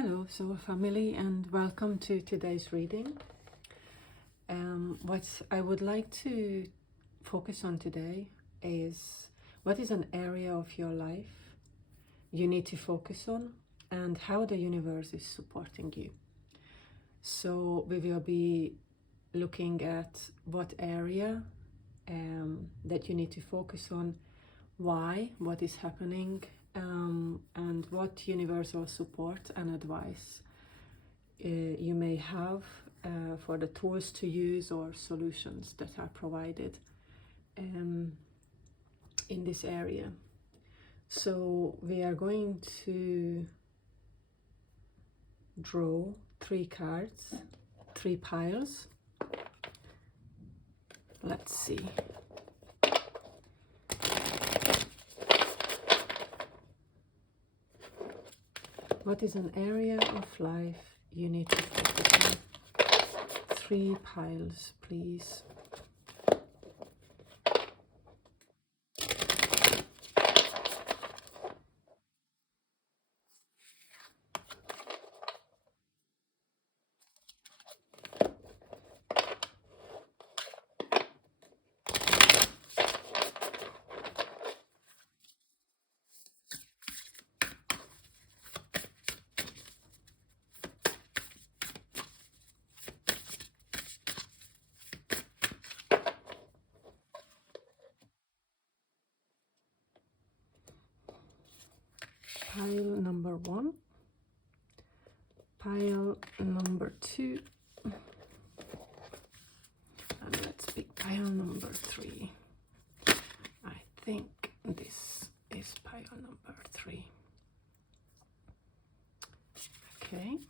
Hello, Soul Family, and welcome to today's reading. What I would like to focus on today is what is an area of your life you need to focus on and how the universe is supporting you. So we will be looking at what area that you need to focus on, why, what is happening, and what universal support and advice you may have for the tools to use or solutions that are provided in this area. So we are going to draw 3 cards, 3 piles. Let's see. What is an area of life you need to focus on? 3 piles, please. Pile number 1, pile number 2, and let's pick pile number 3. I think this is pile number 3. Okay.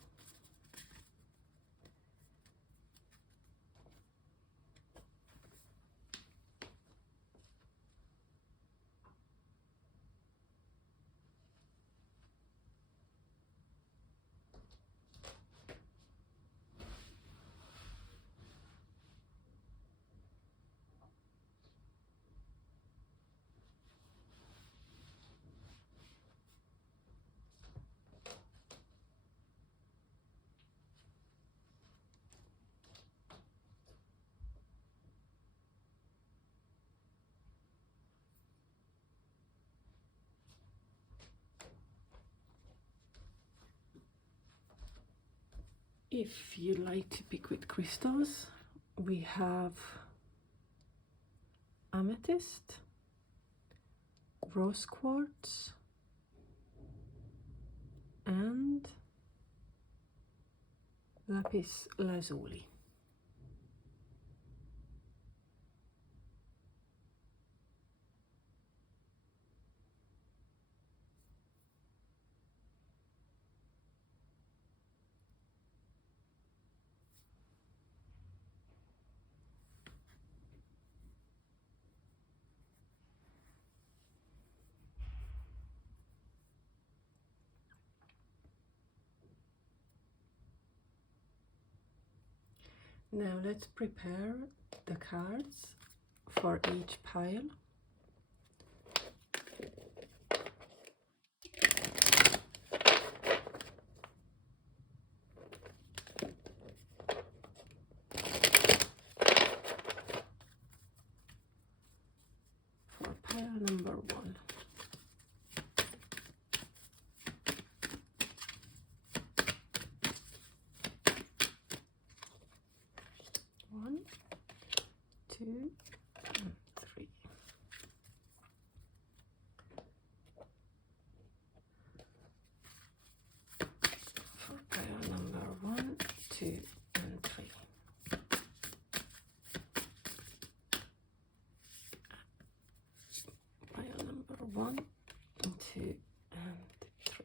If you like to pick with crystals, we have amethyst, rose quartz, and lapis lazuli. Now let's prepare the cards for each pile. For pile number 1. One, 2, and 3. For pile number 1, 2, and 3. Pile number 1, 2, and 3.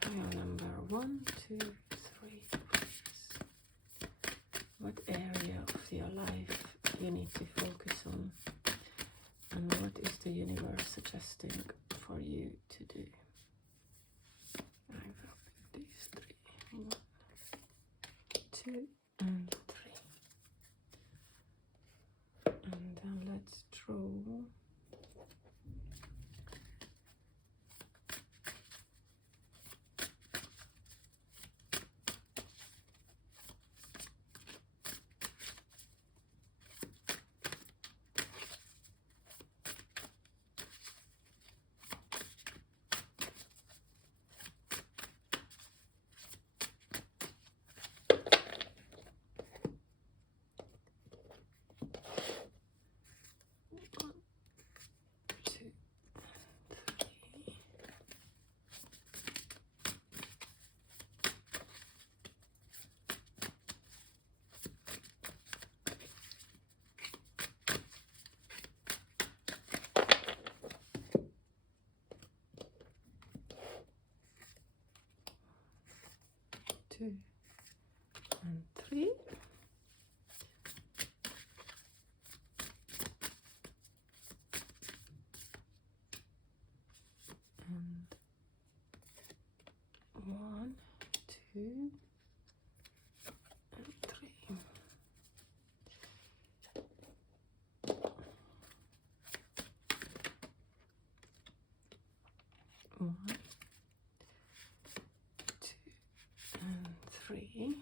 Pile number 1, 2, 3. What area of your life you need to focus on, and what is the universe suggesting for you to do? I will pick these 3. 1, 2, and 3. And then let's draw 2 and 3. And 1, 2 and 3. 1, 2 and 3.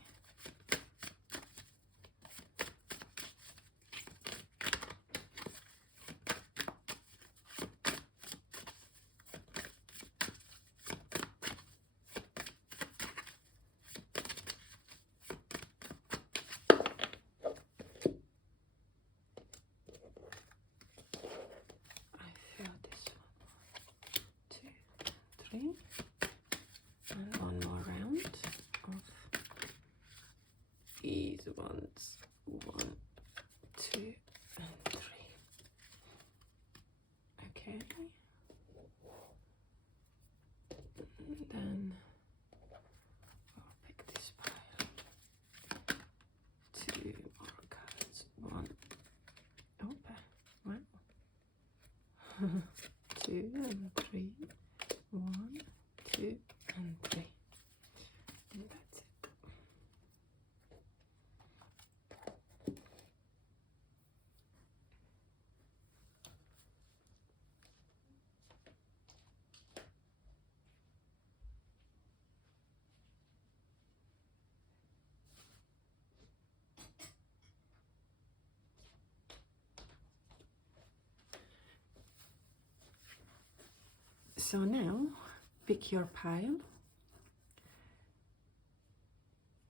And one more round of these ones. 1, 2 and 3. Okay. And then I'll pick this pile. 2 more cards. 1. Oh, wow. 2 and 3. 1, 2 and 3. And that's it. So now pick your pile.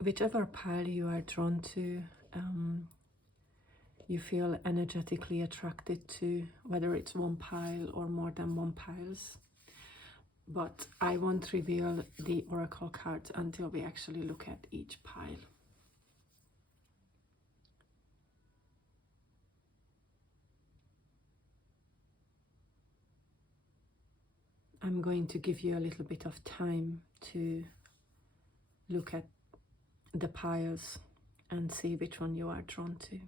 Whichever pile you are drawn to, you feel energetically attracted to, whether it's one pile or more than one piles. But I won't reveal the oracle cards until we actually look at each pile. I'm going to give you a little bit of time to look at the piles and see which one you are drawn to.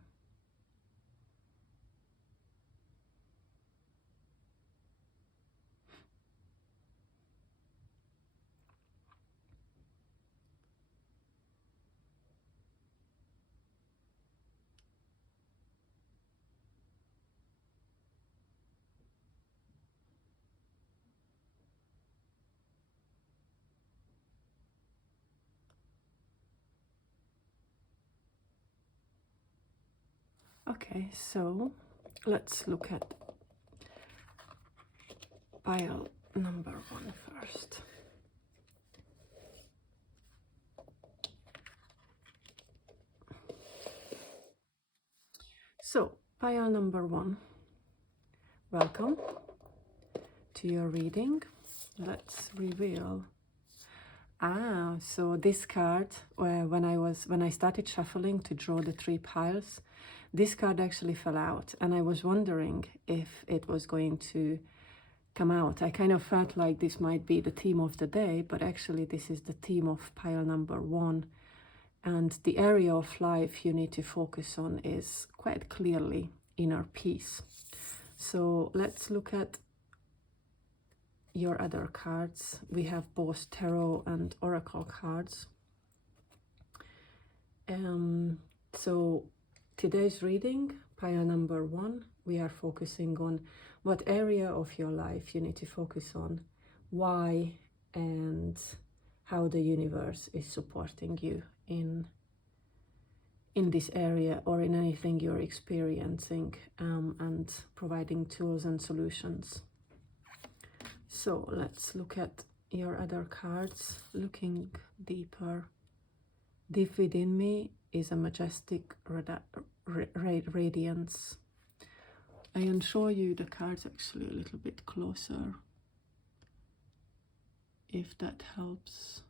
Okay, so let's look at pile number 1 first. So, pile number 1, welcome to your reading. Let's reveal. So this card, when I started shuffling to draw the 3 piles, this card actually fell out, and I was wondering if it was going to come out. I kind of felt like this might be the theme of the day, but actually this is the theme of pile number 1. And the area of life you need to focus on is quite clearly inner peace. So let's look at your other cards. We have both tarot and oracle cards. So today's reading, pile number 1, we are focusing on what area of your life you need to focus on, why, and how the universe is supporting you in this area or in anything you're experiencing, and providing tools and solutions. So let's look at your other cards. Looking deeper. Deep within me is a majestic radiance. I can show you the cards actually a little bit closer, if that helps.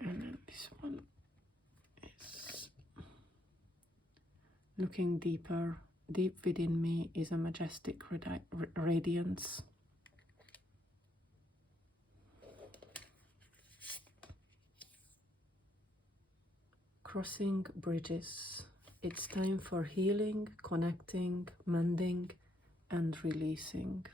And then this one is looking deeper. Deep within me is a majestic radiance. crossing bridges. It's time for healing, connecting, mending, and releasing.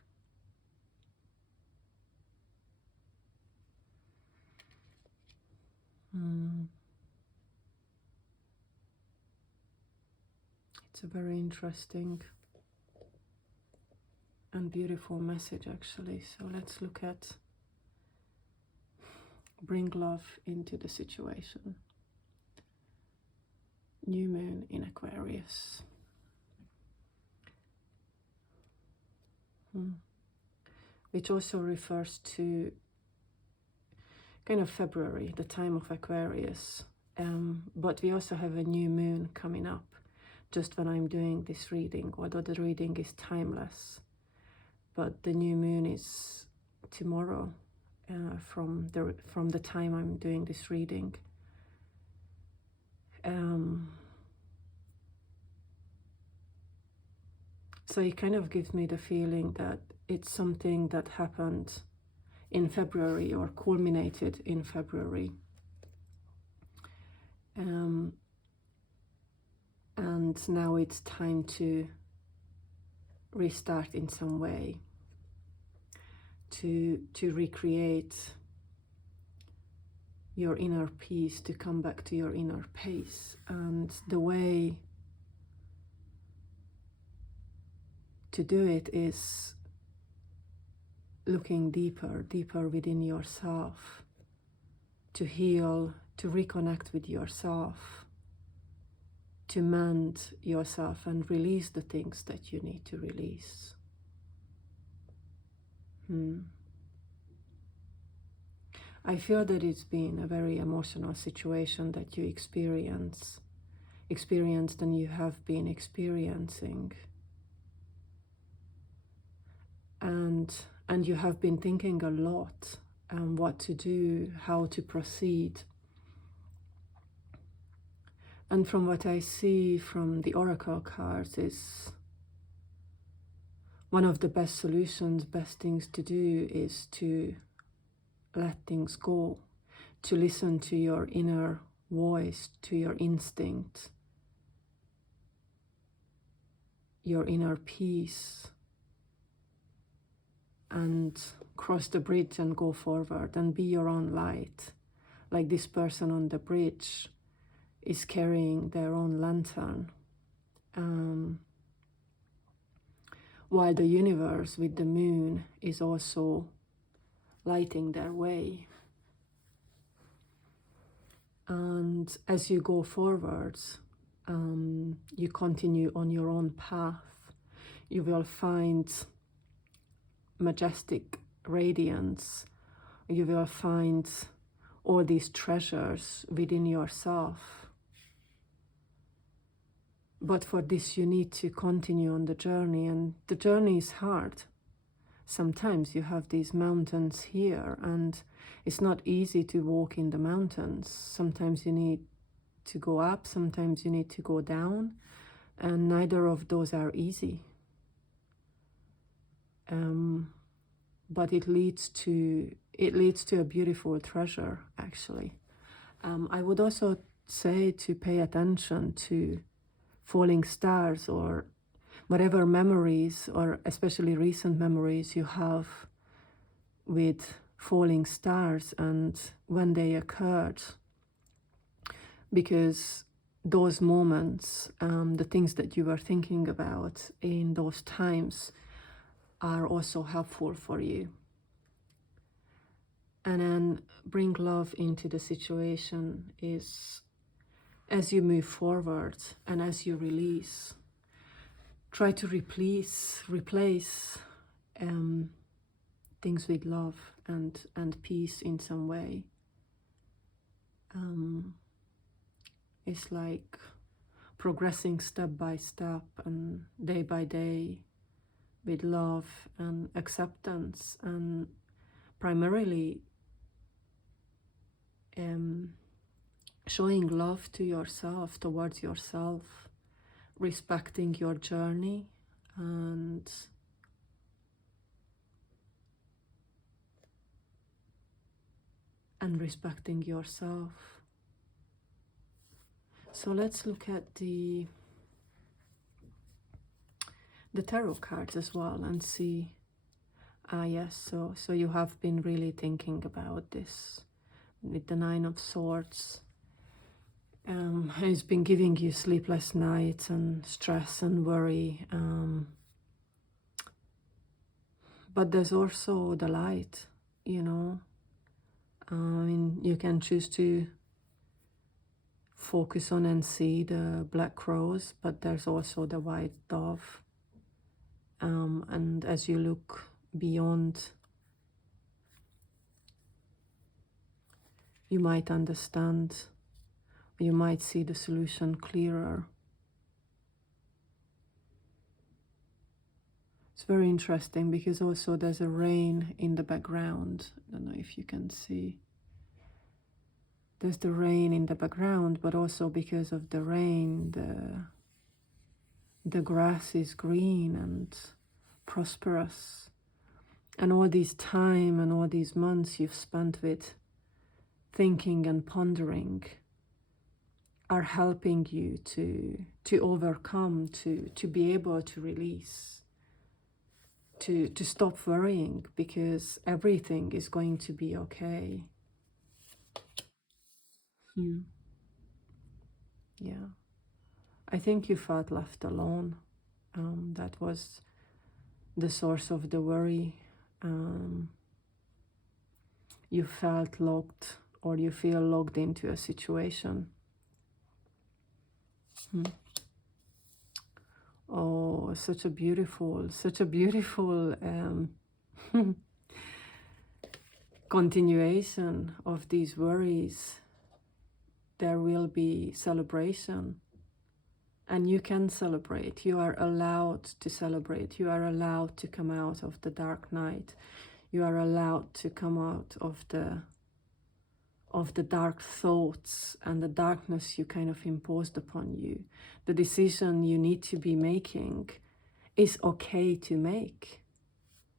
It's a very interesting and beautiful message, actually. So let's look at bring love into the situation. New moon in Aquarius. Which also refers to kind of February, the time of Aquarius. But we also have a new moon coming up just when I'm doing this reading, although the reading is timeless. But the new moon is tomorrow, from the time I'm doing this reading. So it kind of gives me the feeling that it's something that happened in February or culminated in February. And now it's time to restart in some way, to recreate your inner peace, to come back to your inner pace. And the way to do it is looking deeper within yourself, to heal, to reconnect with yourself, to mend yourself and release the things that you need to release. I feel that it's been a very emotional situation that you experienced and you have been experiencing. And you have been thinking a lot what to do, how to proceed. And from what I see from the oracle cards is one of the best solutions, best things to do is to let things go, to listen to your inner voice, to your instinct, your inner peace, and cross the bridge and go forward and be your own light. Like this person on the bridge is carrying their own lantern, while the universe with the moon is also lighting their way. And as you go forwards, you continue on your own path, you will find majestic radiance, you will find all these treasures within yourself. But for this you need to continue on the journey, and the journey is hard. Sometimes you have these mountains here and it's not easy to walk in the mountains. Sometimes you need to go up, sometimes you need to go down, and neither of those are easy. But it leads to a beautiful treasure, actually. I would also say to pay attention to falling stars or whatever memories, or especially recent memories you have with falling stars and when they occurred. Because those moments, the things that you were thinking about in those times are also helpful for you. And then bring love into the situation is, as you move forward and as you release, try to replace things with love and peace in some way. It's like progressing step by step and day by day with love and acceptance, and primarily showing love to yourself, towards yourself, respecting your journey and respecting yourself. So let's look at the tarot cards as well and see. Yes, so you have been really thinking about this with the Nine of Swords. It's been giving you sleepless nights and stress and worry. But there's also the light, you know. I mean, you can choose to focus on and see the black rose, but there's also the white dove. And as you look beyond, you might understand, you might see the solution clearer. It's very interesting because also there's a rain in the background. I don't know if you can see. There's the rain in the background, but also because of the rain, the grass is green and prosperous. And all this time and all these months you've spent with thinking and pondering are helping you to overcome, to be able to release, to stop worrying, because everything is going to be okay. Yeah. I think you felt left alone. That was the source of the worry. You felt locked, or you feel locked into a situation. Oh, such a beautiful continuation of these worries. There will be celebration, and you can celebrate. You are allowed to celebrate. You are allowed to come out of the dark night. You are allowed to come out of the dark thoughts and the darkness you kind of imposed upon you. The decision you need to be making is okay to make.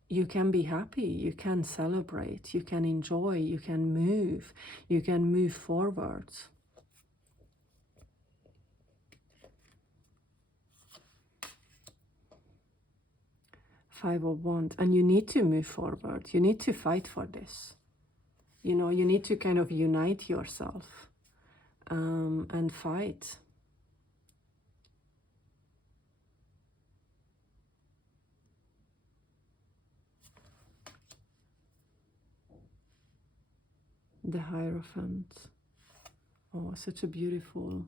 You can be happy, you can celebrate, you can enjoy, you can move forward. Five of Wands, and you need to move forward. You need to fight for this. You know, you need to kind of unite yourself and fight. The Hierophant. Oh, such a beautiful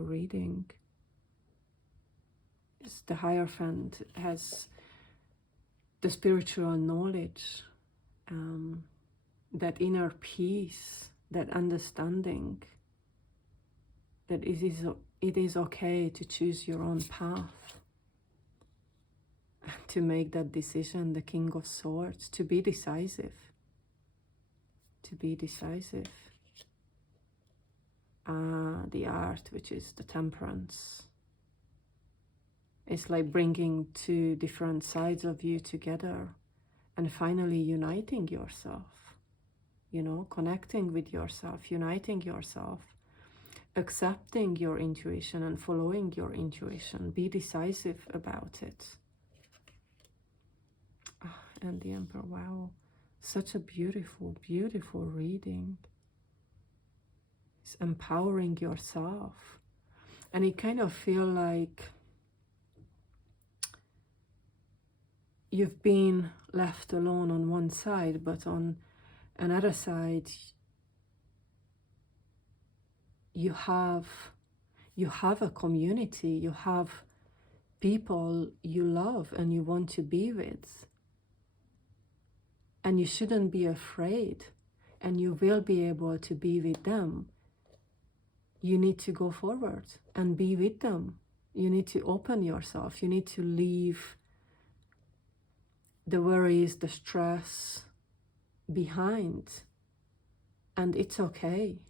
reading. The Hierophant has the spiritual knowledge, that inner peace, that understanding that it is okay to choose your own path, to make that decision. The King of Swords, to be decisive. The Art, which is the Temperance. It's like bringing two different sides of you together and finally uniting yourself, you know, connecting with yourself, uniting yourself, accepting your intuition and following your intuition. Be decisive about it. And the Emperor, wow, such a beautiful reading. It's empowering yourself. And it kind of feels like you've been left alone on one side, but on another side, you have a community, you have people you love and you want to be with. And you shouldn't be afraid, and you will be able to be with them. You need to go forward and be with them. You need to open yourself. You need to leave the worries, the stress behind. And it's okay.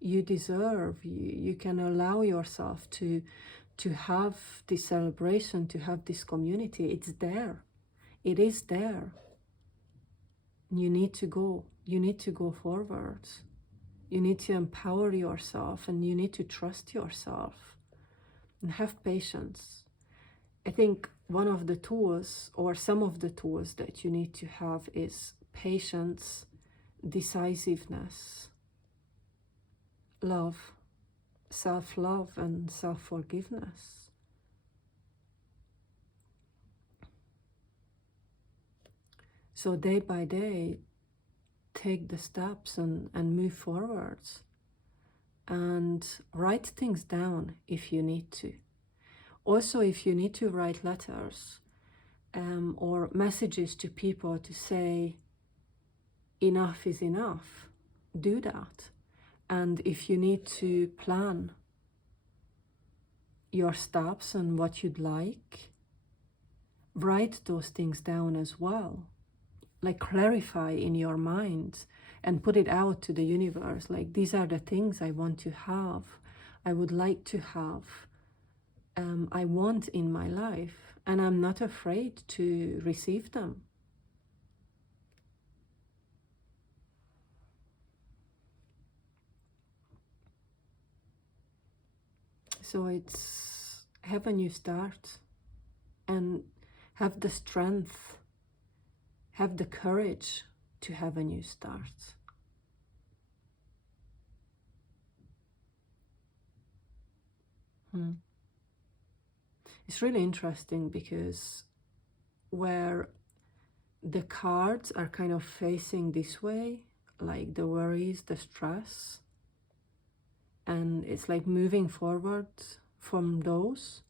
You deserve, you can allow yourself to have this celebration, to have this community. It's there. It is there. You need to go forward. You need to empower yourself, and you need to trust yourself and have patience. I think one of the tools, or some of the tools that you need to have, is patience, decisiveness, love, self-love, and self-forgiveness. So day by day, take the steps and move forwards, and write things down if you need to. Also, if you need to write letters or messages to people to say enough is enough, do that. And if you need to plan your steps and what you'd like, write those things down as well. Like, clarify in your mind and put it out to the universe. Like, these are the things I want to have, I would like to have, I want in my life, and I'm not afraid to receive them. So it's have a new start, and have the strength, have the courage to have a new start. It's really interesting because where the cards are kind of facing this way, like the worries, the stress, and it's like moving forward from those,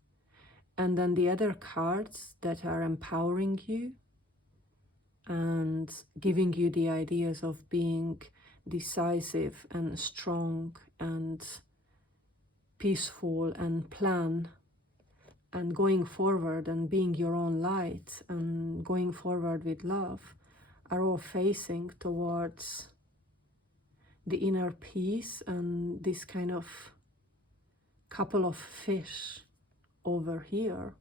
and then the other cards that are empowering you and giving you the ideas of being decisive and strong and peaceful and plan and going forward and being your own light and going forward with love, are all facing towards the inner peace and this kind of couple of fish over here.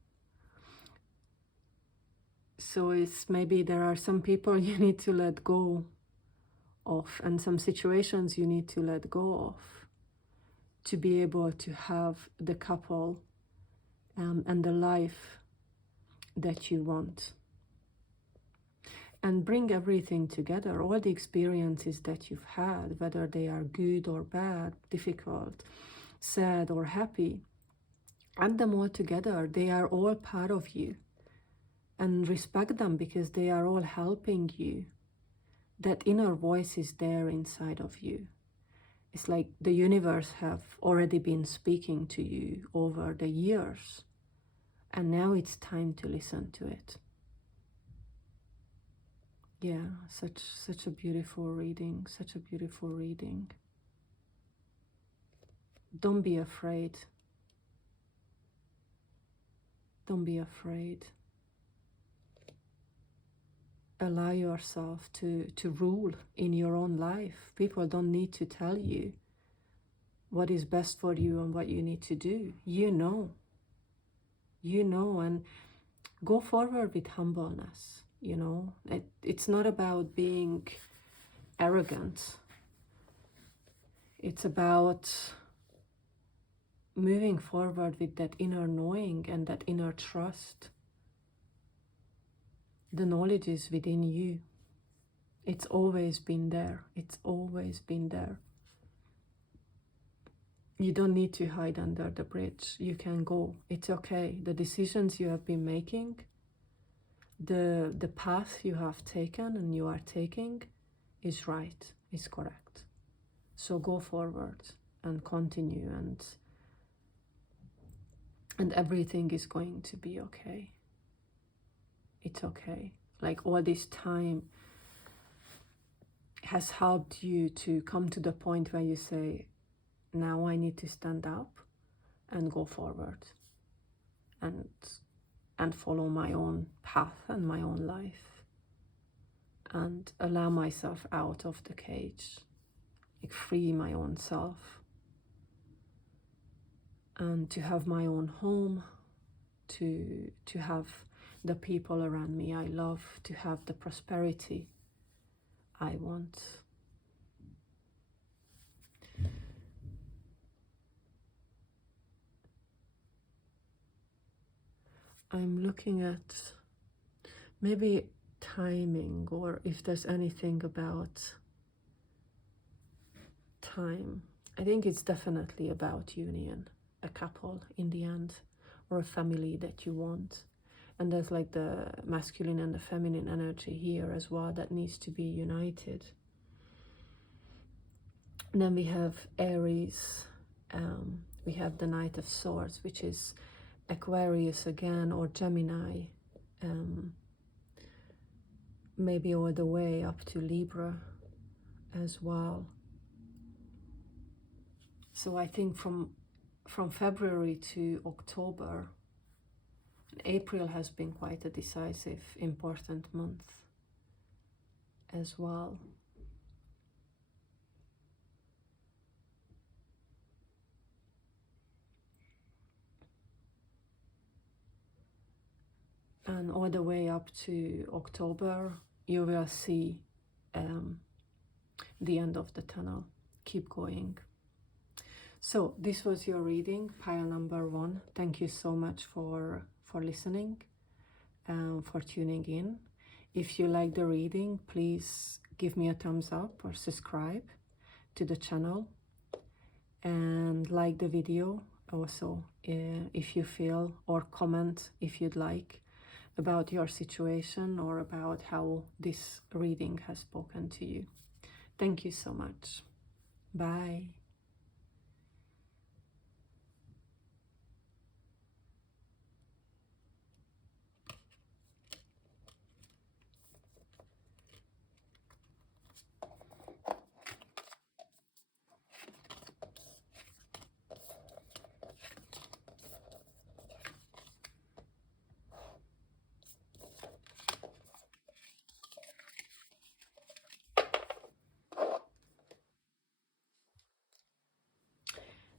So it's maybe there are some people you need to let go of, and some situations you need to let go of, to be able to have the couple and the life that you want. And bring everything together, all the experiences that you've had, whether they are good or bad, difficult, sad or happy, add them all together. They are all part of you, and respect them because they are all helping you. That inner voice is there inside of you. It's like the universe have already been speaking to you over the years, and now it's time to listen to it. Yeah, such a beautiful reading, such a beautiful reading. Don't be afraid. Don't be afraid. Allow yourself to rule in your own life. People don't need to tell you what is best for you and what you need to do. You know, and go forward with humbleness. You know, it's not about being arrogant. It's about moving forward with that inner knowing and that inner trust. The knowledge is within you. It's always been there. It's always been there. You don't need to hide under the bridge. You can go. It's okay. The decisions you have been making, the path you have taken and you are taking is right, is correct. So go forward and continue, and everything is going to be okay. It's okay. Like, all this time has helped you to come to the point where you say, now I need to stand up and go forward and follow my own path and my own life, and allow myself out of the cage, like free my own self, and to have my own home, to have the people around me I love, to have the prosperity I want. I'm looking at maybe timing, or if there's anything about time. I think it's definitely about union, a couple in the end, or a family that you want. And there's like the masculine and the feminine energy here as well that needs to be united. And then we have Aries, we have the Knight of Swords, which is Aquarius again, or Gemini, maybe all the way up to Libra as well. So I think from February to October, April has been quite a decisive, important month as well. And all the way up to October, you will see the end of the tunnel. Keep going. So this was your reading, pile number 1. Thank you so much for listening, for tuning in. If you like the reading, please give me a thumbs up or subscribe to the channel, and like the video also if you feel, or comment if you'd like, about your situation or about how this reading has spoken to you. Thank you so much. Bye.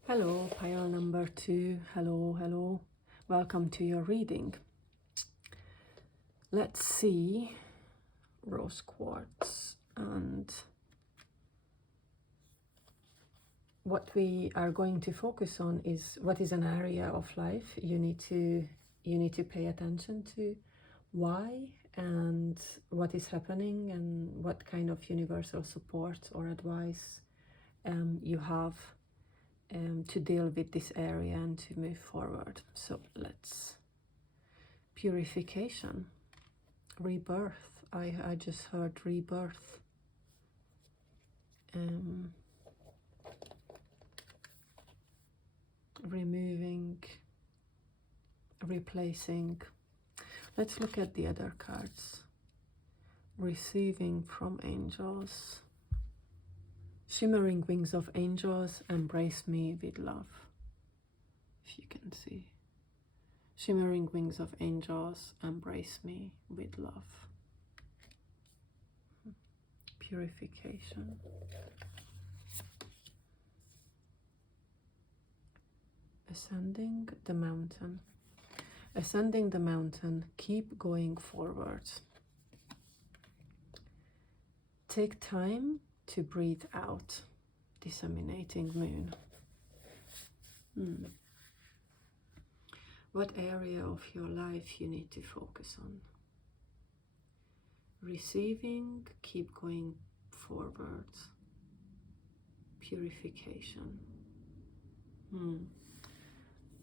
Hello, pile number 2. Hello, hello. Welcome to your reading. Let's see rose quartz, and what we are going to focus on is what is an area of life you need to pay attention to, why and what is happening, and what kind of universal support or advice you have to deal with this area and to move forward. So let's purification, rebirth. I just heard rebirth. Removing, replacing. Let's look at the other cards. Receiving from angels. Shimmering wings of angels, embrace me with love. If you can see. Shimmering wings of angels, embrace me with love. Purification. Ascending the mountain. Ascending the mountain, keep going forward. Take time to breathe out. Disseminating moon. What area of your life you need to focus on? Receiving, keep going forward. Purification.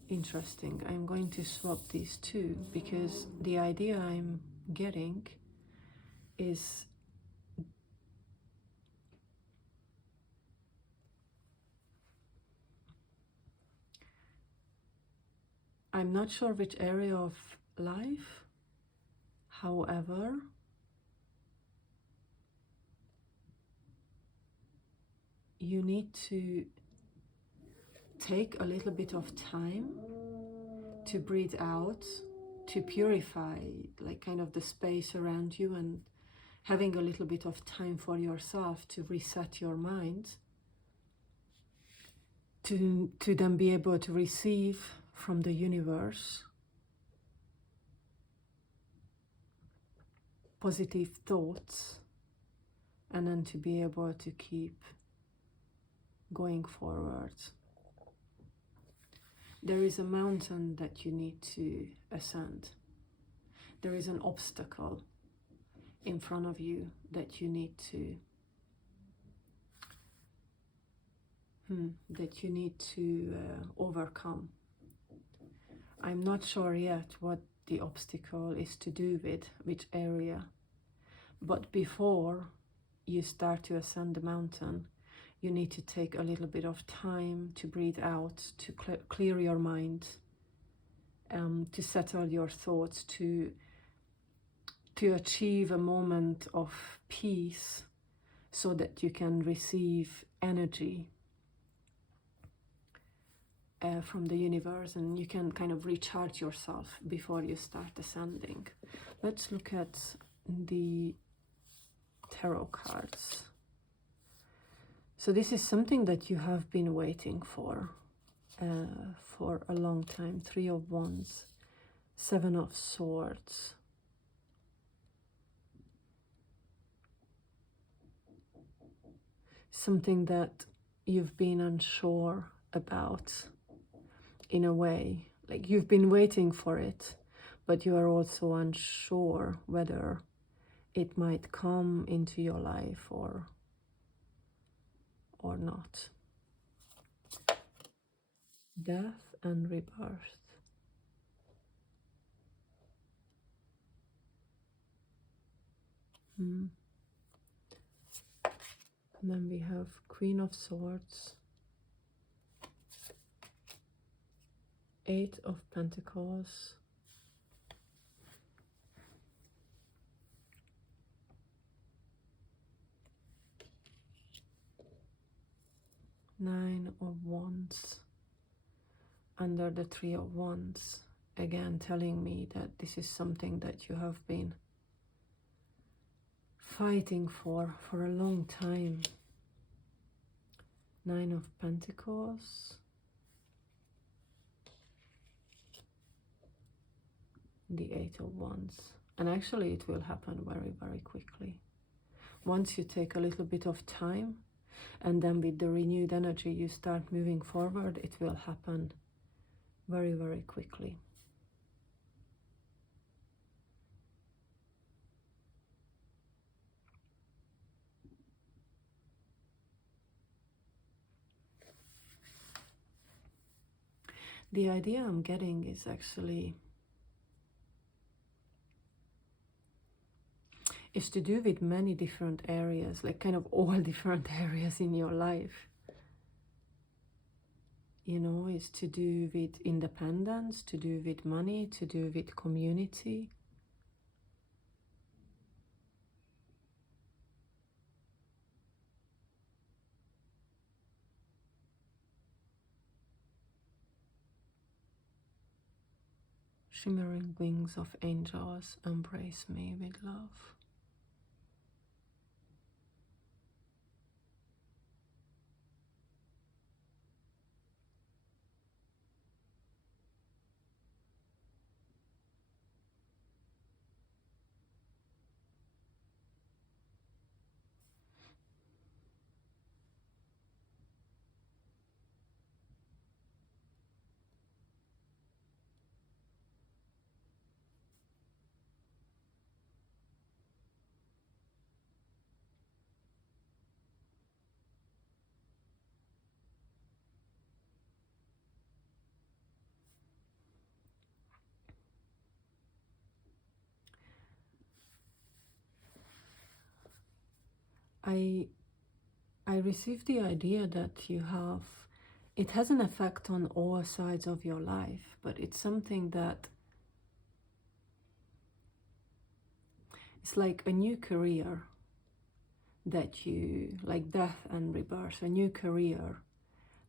Interesting. I'm going to swap these two, because the idea I'm getting is I'm not sure which area of life, however, you need to take a little bit of time to breathe out, to purify like kind of the space around you, and having a little bit of time for yourself to reset your mind, to then be able to receive from the universe positive thoughts, and then to be able to keep going forward. There is a mountain that you need to ascend. there is an obstacle in front of you that you need to overcome. I'm not sure yet what the obstacle is to do with which area, but before you start to ascend the mountain, you need to take a little bit of time to breathe out, to clear your mind, to settle your thoughts, to achieve a moment of peace so that you can receive energy from the universe, and you can kind of recharge yourself before you start ascending. Let's look at the tarot cards. So this is something that you have been waiting for a long time. 3 of Wands, 7 of Swords, something that you've been unsure about in a way. Like, you've been waiting for it, but you are also unsure whether it might come into your life or not. Death and rebirth. And then we have Queen of Swords, 8 of Pentacles, Nine of Wands under the 3 of Wands, again telling me that this is something that you have been fighting for a long time. 9 of Pentacles, the 8 of Wands, and actually it will happen very, very quickly. Once you take a little bit of time, and then with the renewed energy you start moving forward, it will happen very, very quickly. The idea I'm getting is actually to do with many different areas, like kind of all different areas in your life. You know, it's to do with independence, to do with money, to do with community. Shimmering wings of angels, embrace me with love. I received the idea that it has an effect on all sides of your life, but it's something that it's like a new career that you, like death and rebirth, a new career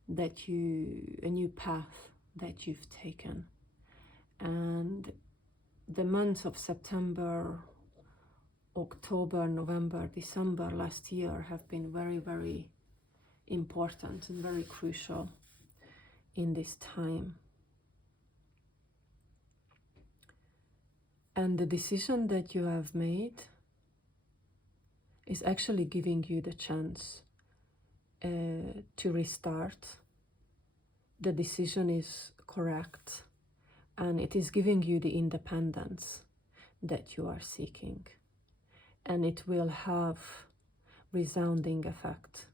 that a new path that you've taken. And the months of September, October, November, December last year have been very, very important and very crucial in this time. And the decision that you have made is actually giving you the chance to restart. The decision is correct, and it is giving you the independence, that you are seeking, and it will have resounding effect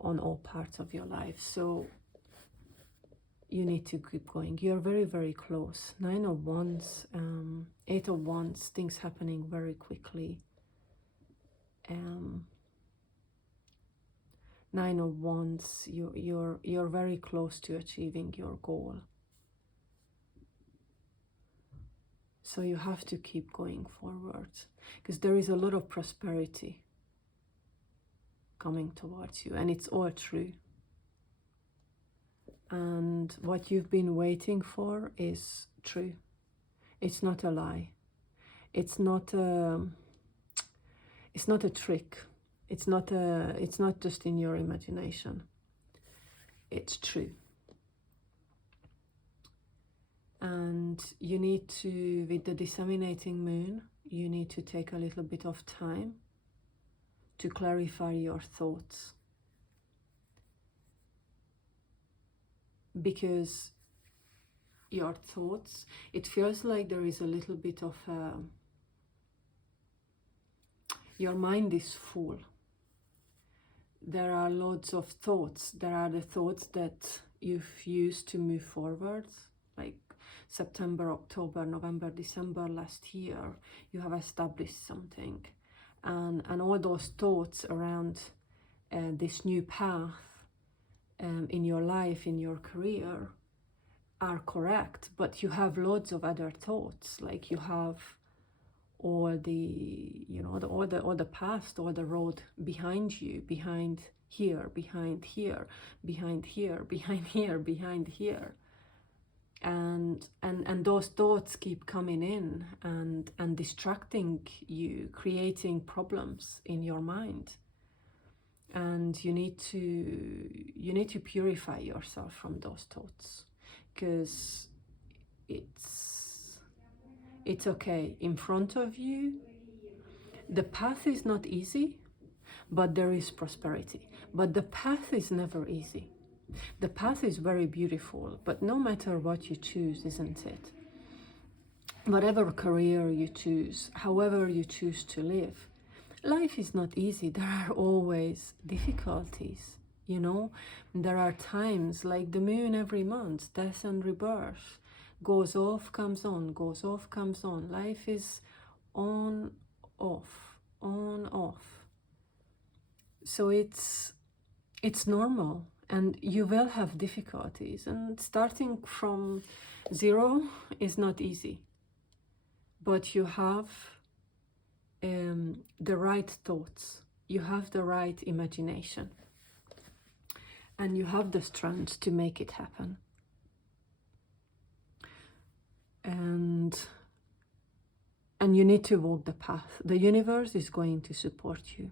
on all parts of your life. So you need to keep going. You're very, very close. 9 of Wands, 8 of Wands, things happening very quickly. 9 of Wands, you're very close to achieving your goal. So you have to keep going forward, because there is a lot of prosperity coming towards you, and it's all true. And what you've been waiting for is true. It's not a lie. It's not a trick. It's not just in your imagination. It's true. And you need to, with the disseminating moon, you need to take a little bit of time to clarify your thoughts. Because your thoughts, it feels like there is a little bit of your mind is full. There are lots of thoughts. There are the thoughts that you've used to move forward, like September, October, November, December last year. You have established something, and all those thoughts around this new path in your life, in your career, are correct. But you have lots of other thoughts, like you have all the, you know, all the past, all the road behind you, behind here, behind here, behind here, behind here, behind here. And those thoughts keep coming in and distracting you, creating problems in your mind. And you need to purify yourself from those thoughts, because it's okay. In front of you, the path is not easy, but there is prosperity. But the path is never easy. The path is very beautiful, but no matter what you choose, isn't it? Whatever career you choose, however you choose to live, life is not easy. There are always difficulties, you know. There are times, like the moon every month, death and rebirth, goes off, comes on, goes off, comes on. Life is on, off, on, off. So it's normal, and you will have difficulties, and starting from zero is not easy. But you have the right thoughts, you have the right imagination, and you have the strength to make it happen. And you need to walk the path. The universe is going to support you.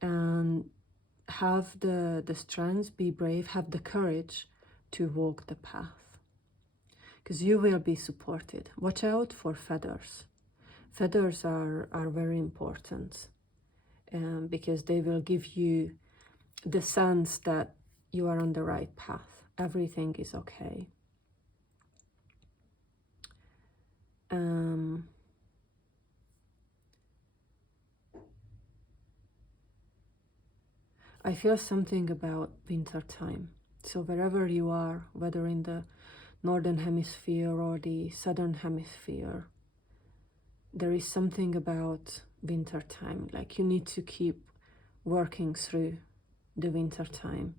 And have the strength, be brave, have the courage to walk the path, because you will be supported. Watch out for feathers. Feathers are very important, because they will give you the sense that you are on the right path. Everything is okay. I feel something about winter time. So wherever you are, whether in the northern hemisphere or the southern hemisphere, there is something about winter time. Like you need to keep working through the winter time,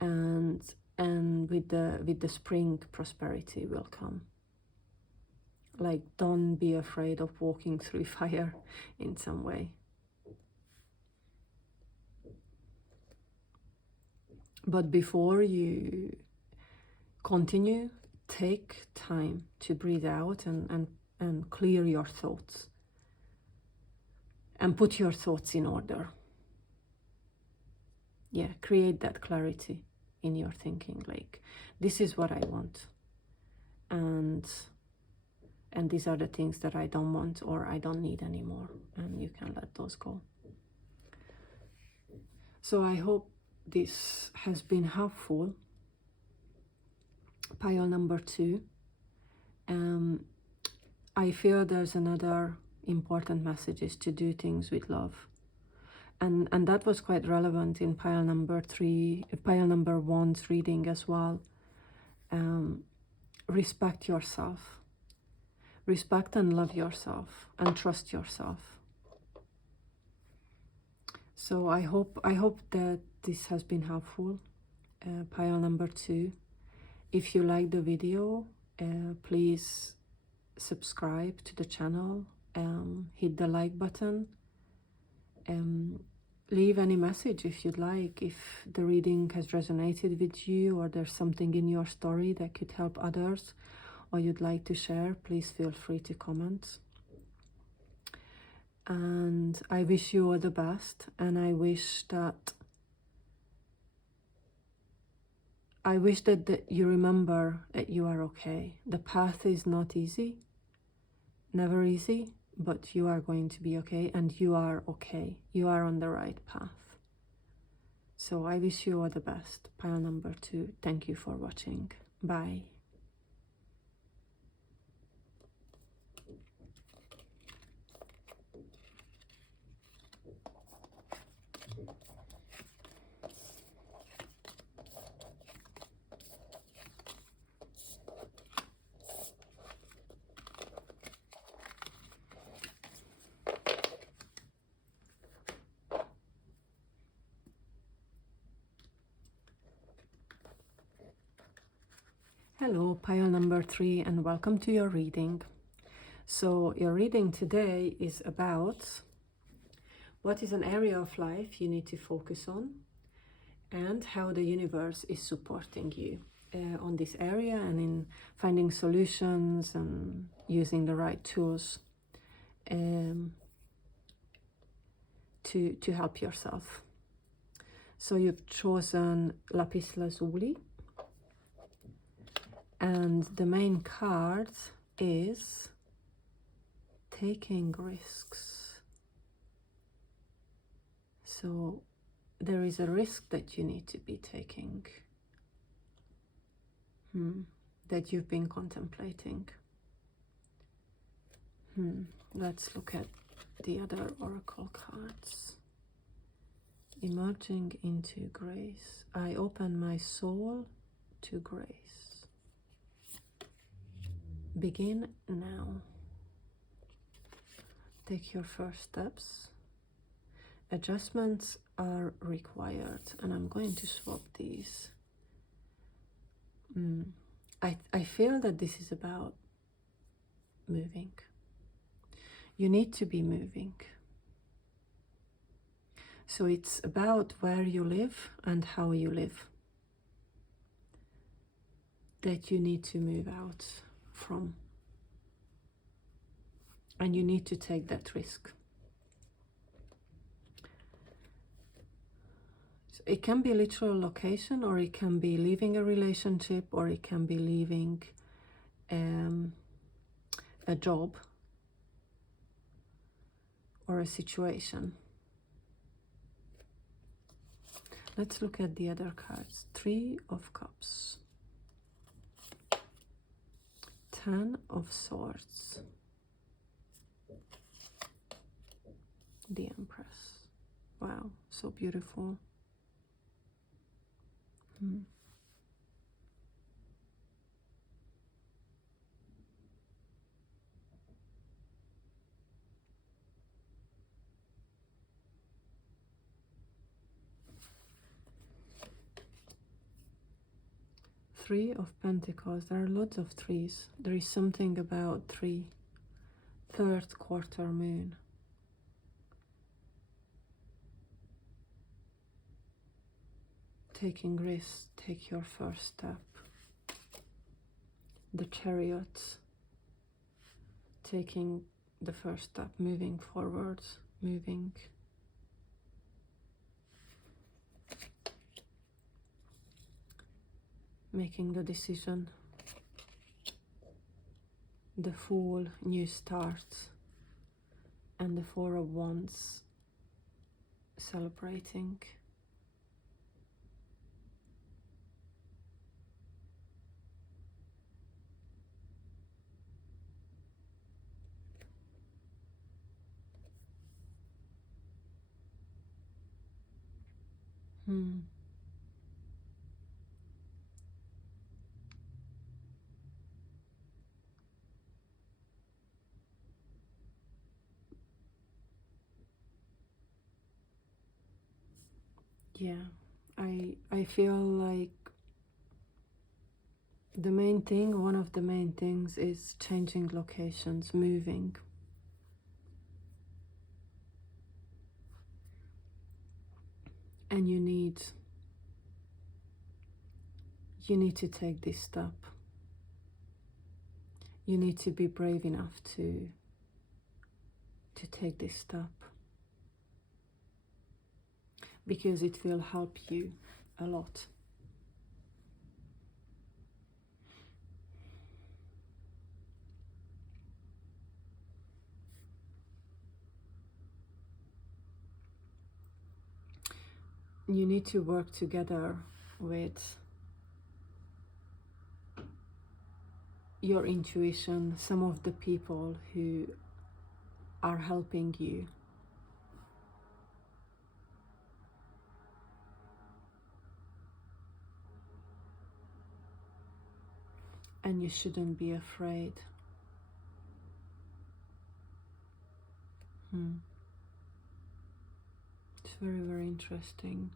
and with the spring, prosperity will come. Like, don't be afraid of walking through fire in some way. But before you continue, take time to breathe out and clear your thoughts. And put your thoughts in order. Yeah, create that clarity in your thinking. Like, this is what I want. And these are the things that I don't want or I don't need anymore. And you can let those go. So I hope this has been helpful. Pile number 2. I feel there's another important message is to do things with love. And that was quite relevant in pile number 1's reading as well. Respect yourself. Respect and love yourself and trust yourself. So I hope that this has been helpful. Pile number 2. If you like the video, please subscribe to the channel, hit the like button, leave any message if you'd like. If the reading has resonated with you, or there's something in your story that could help others, or you'd like to share, please feel free to comment. And I wish you all the best, and I wish that you remember that you are okay. The path is not easy, never easy, but you are going to be okay, and you are okay. You are on the right path. So I wish you all the best. Pile number 2. Thank you for watching. Bye. Hello, pile number 3, and welcome to your reading. So your reading today is about what is an area of life you need to focus on, and how the universe is supporting you on this area, and in finding solutions and using the right tools to help yourself. So you've chosen Lapis Lazuli, and the main card is taking risks. So there is a risk that you need to be taking, that you've been contemplating. Let's look at the other oracle cards. Emerging into grace. I open my soul to grace. Begin now. Take your first steps. Adjustments are required, and I'm going to swap these. I feel that this is about moving. You need to be moving. So it's about where you live and how you live, that you need to move out from. And you need to take that risk. So it can be literal location, or it can be leaving a relationship, or it can be leaving a job or a situation. Let's look at the other cards. 3 of Cups, 10 of Swords, the Empress. Wow, so beautiful. 3 of Pentacles. There are lots of 3s. There is something about 3. 3rd quarter moon. Taking risks, take your first step. The Chariot. Taking the first step, moving forwards, moving. Making the decision. The Fool, new starts. And the 4 of Wands, celebrating. Hmm. Yeah, I feel like the main thing, one of the main things is changing locations, moving. And you need to take this step. You need to be brave enough to take this step, because it will help you a lot. You need to work together with your intuition, some of the people who are helping you. And you shouldn't be afraid. It's very, very interesting.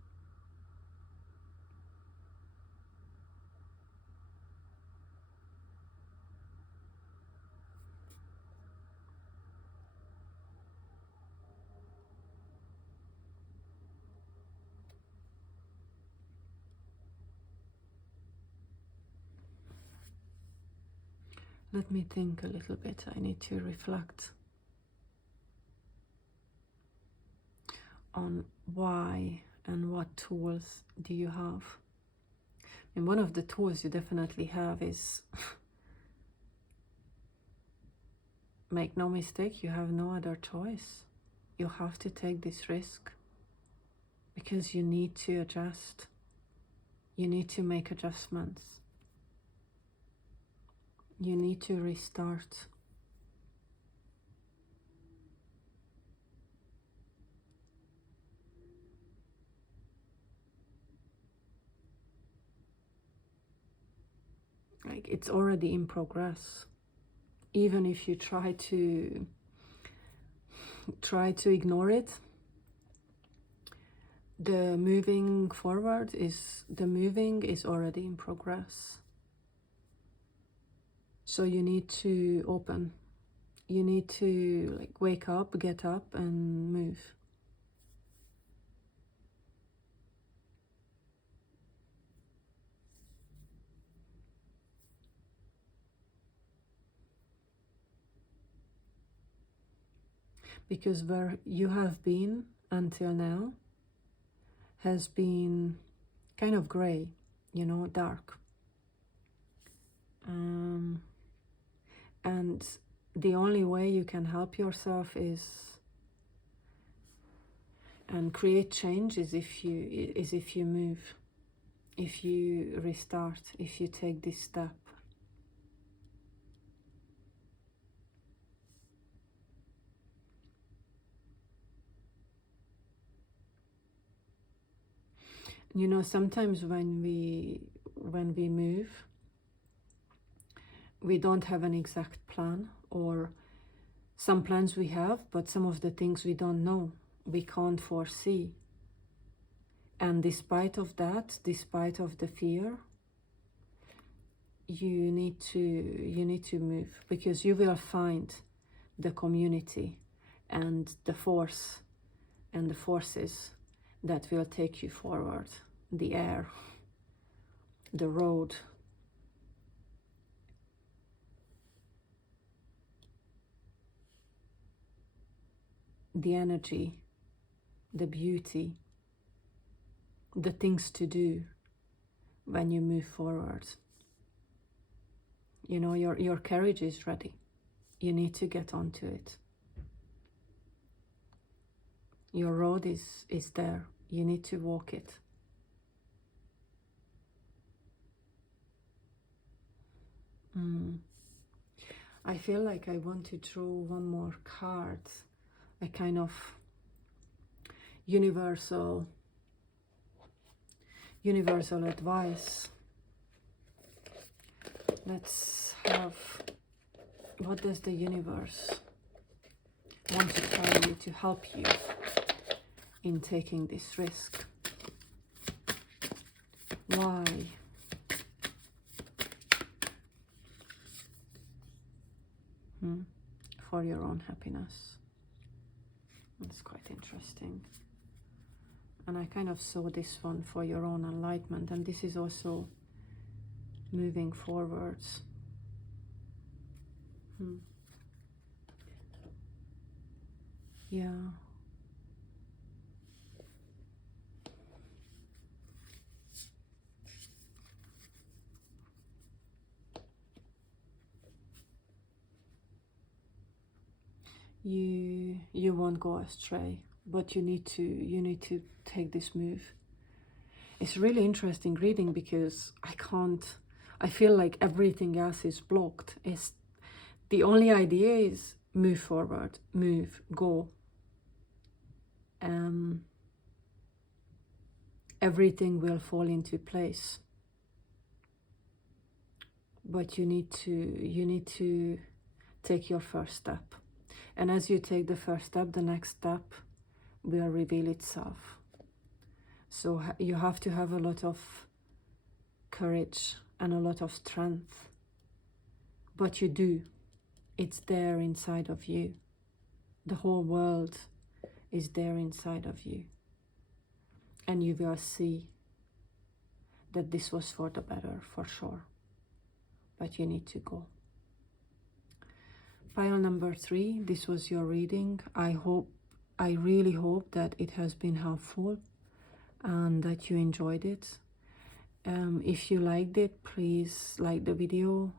Let me think a little bit. I need to reflect on why and what tools do you have. And one of the tools you definitely have is make no mistake, you have no other choice. You have to take this risk because you need to adjust. You need to make adjustments. You need to restart. Like, it's already in progress. Even if you try to ignore it, the moving is already in progress. So you need to open. You need to like wake up, get up and move. Because where you have been until now has been kind of gray, you know, dark. And the only way you can help yourself is and create change is if you move, if you restart, if you take this step. You know, sometimes when we move, we don't have an exact plan, or some plans we have, but some of the things we don't know, we can't foresee. And despite of that, despite of the fear, you need to move, because you will find the community and the force and the forces that will take you forward. The air, the road, the energy, the beauty, the things to do when you move forward. You know, your carriage is ready. You need to get onto it. Your road is there. You need to walk it. I feel like I want to draw one more card, a kind of universal universal advice. Let's have, what does the universe want to tell you to help you in taking this risk? Why? For your own happiness. It's quite interesting. And I kind of saw this one for your own enlightenment, and this is also moving forwards. Yeah. You won't go astray, but you need to take this move. It's really interesting reading because I feel like everything else is blocked. The only idea is move forward, move, go. Everything will fall into place. But you need to take your first step. And as you take the first step, the next step will reveal itself. So you have to have a lot of courage and a lot of strength. But you do. It's there inside of you. The whole world is there inside of you. And you will see that this was for the better, for sure. But you need to go. Pile number 3, this was your reading. I really hope that it has been helpful and that you enjoyed it. If you liked it, please like the video,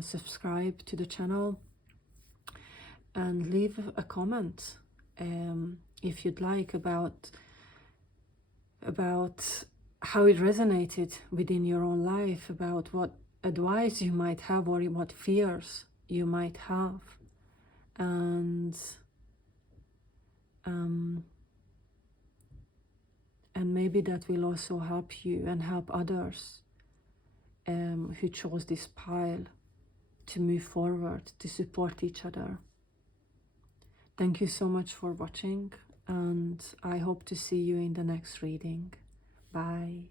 subscribe to the channel, and leave a comment if you'd like about how it resonated within your own life, about what advice you might have or what fears you might have. And maybe that will also help you and help others who chose this pile to move forward, to support each other. Thank you so much for watching, and I hope to see you in the next reading. Bye.